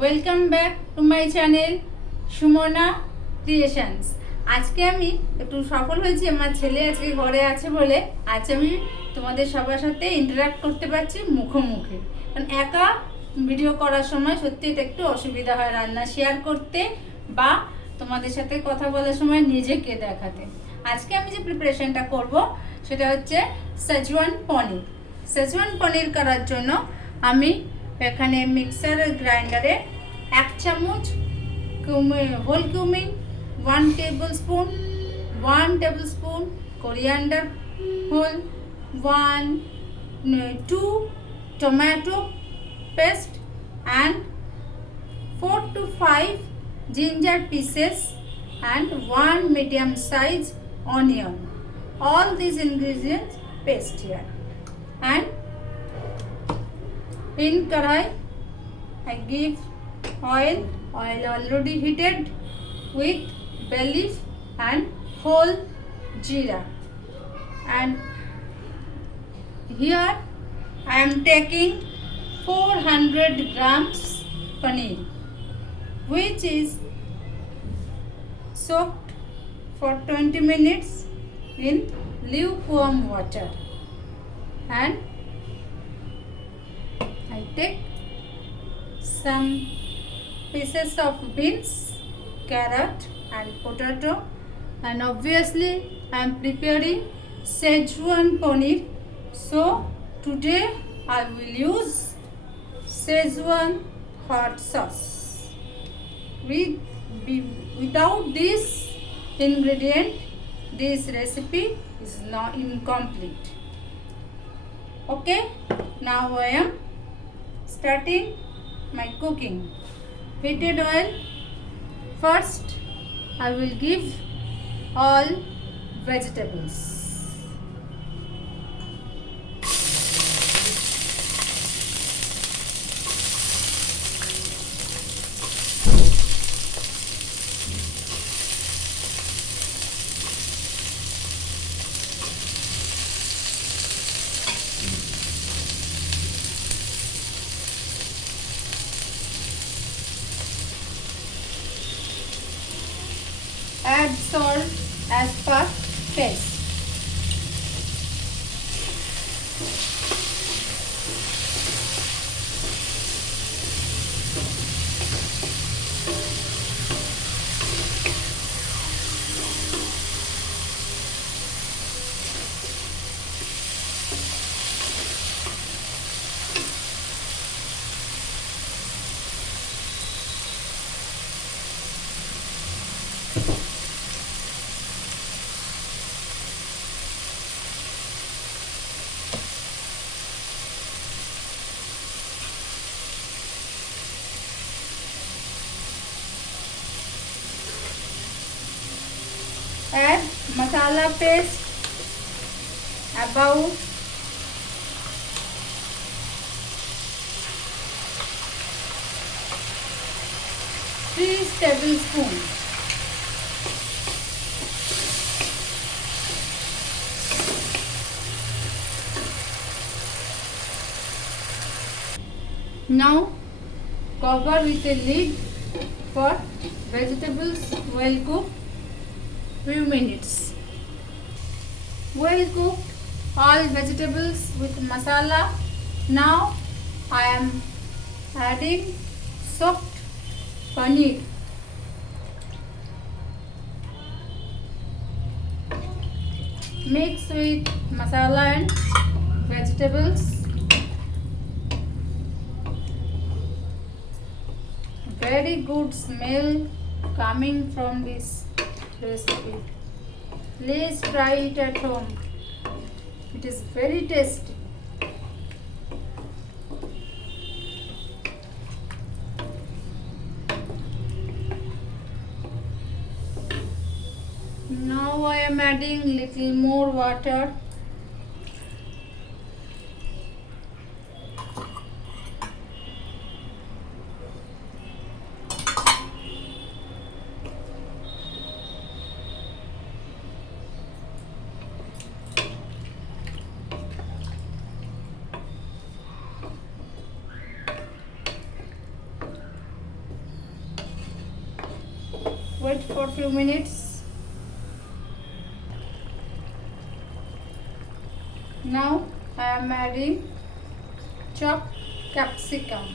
Welcome back to my channel Sumana creations. আজকে আমি একটু সফল হয়েছি, আমার ছেলে আজকে ঘরে আছে বলে আজ আমি তোমাদের সবার সাথে ইন্টারাক্ট করতে পারছি মুখোমুখি। কারণ একা ভিডিও করার সময় সত্যি এটা একটু অসুবিধা হয় রান্না শেয়ার করতে বা তোমাদের সাথে কথা বলার সময় নিজেকে দেখাতে। আজকে আমি যে প্রিপারেশনটা করব সেটা হচ্ছে শেজওয়ান পনির। শেজওয়ান পনির করার জন্য আমি এখানে মিক্সার গ্রাইন্ডারে 1 চামচ whole cumin, 1 tablespoon coriander whole, 2 tomato paste and 4 to 5 ginger pieces and 1 medium size onion. All these ingredients paste here. And in karai I give oil already heated with bay leaf and whole jeera. And here I am taking 400 grams paneer, which is soaked for 20 minutes in lukewarm water. And I take some pieces of beans, carrot and potato, and obviously I am preparing Schezwan Paneer. So today I will use Schezwan hot sauce. Without this ingredient, this recipe is not incomplete. Okay, now I am starting my cooking. Heated oil. First I will give all vegetables. Add salt as per taste. Add masala paste about 3 tablespoons. Now cover with a lid for vegetables well cooked few minutes. Well cooked all vegetables with masala. Now I am adding soaked paneer. Mix with masala and vegetables. Very good smell coming from this recipe. Please try it at home. It is very tasty. Now I am adding little more water. wait for a few minutes. Now I am adding chopped capsicum.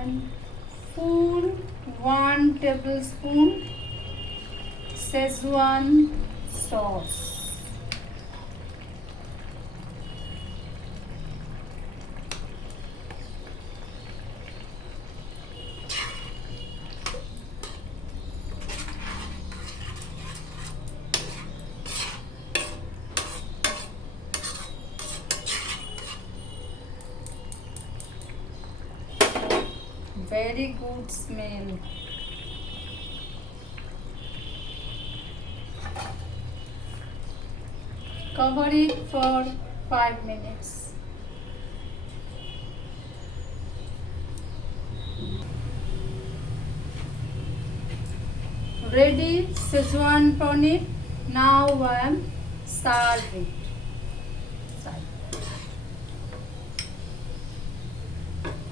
And full 1 tablespoon Schezwan sauce. Very good smell. Cover it for 5 minutes. Ready Schezwan Paneer. Now I am serving.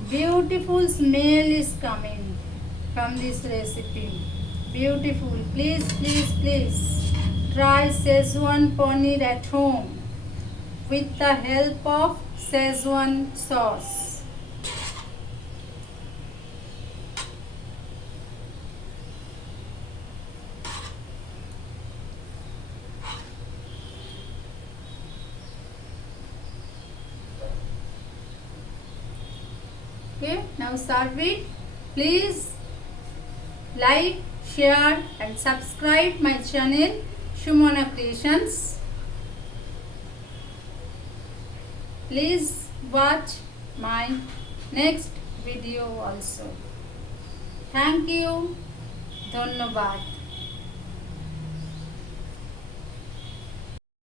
Beautiful smell is coming from this recipe. Beautiful. Please, please, please try Schezwan Paneer at home with the help of Schezwan sauce. Okay, now serve it. Please like, share and subscribe my channel Sumana Creations. Please watch my next video also. Thank you. ধন্যবাদ।